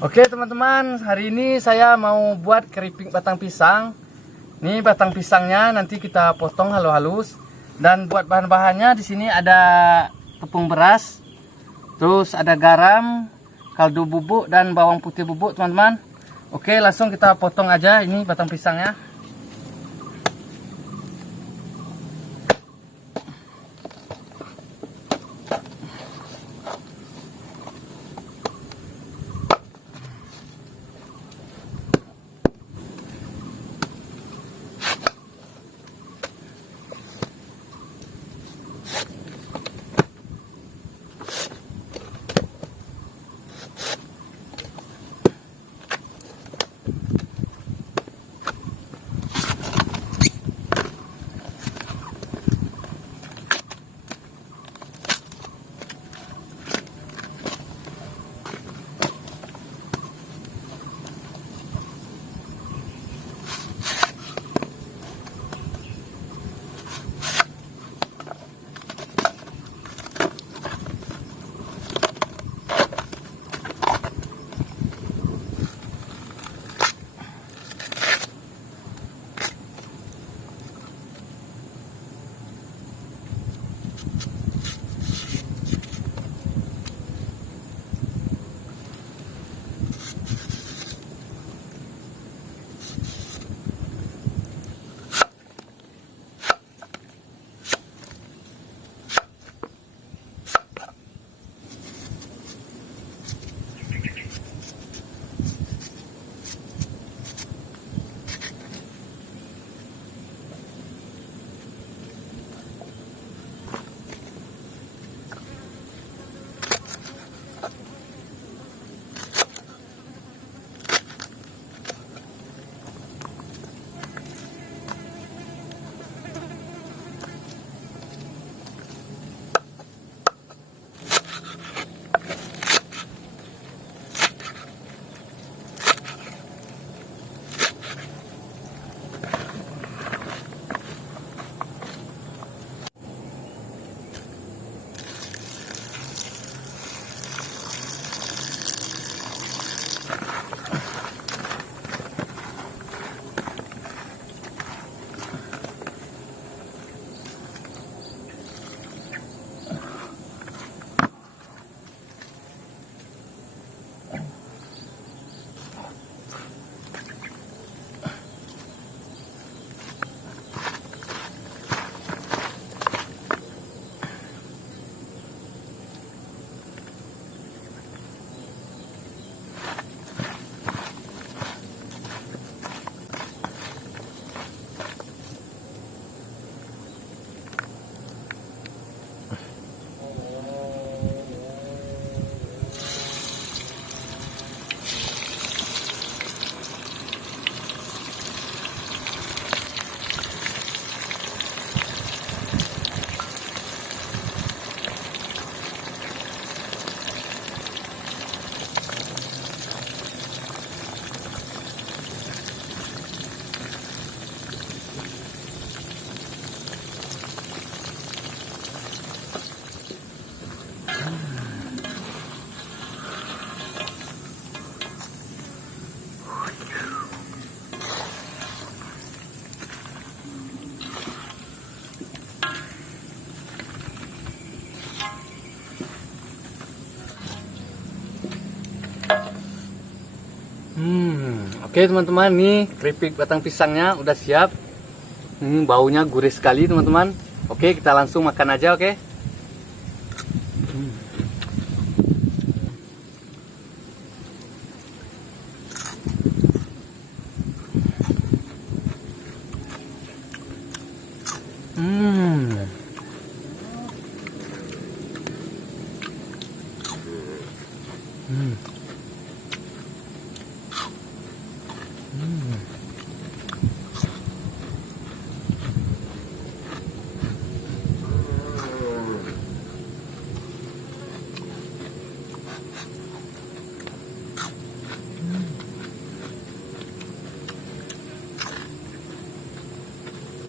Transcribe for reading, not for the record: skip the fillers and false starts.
Oke teman-teman, hari ini saya mau buat keripik batang pisang. Ini batang pisangnya nanti kita potong halus-halus. Dan buat bahan-bahannya di sini ada tepung beras, terus ada garam, kaldu bubuk dan bawang putih bubuk teman-teman. Oke, langsung kita potong aja ini batang pisangnya. Oke teman-teman, nih keripik batang pisangnya udah siap. Baunya gurih sekali teman-teman. Oke, kita langsung makan aja, oke.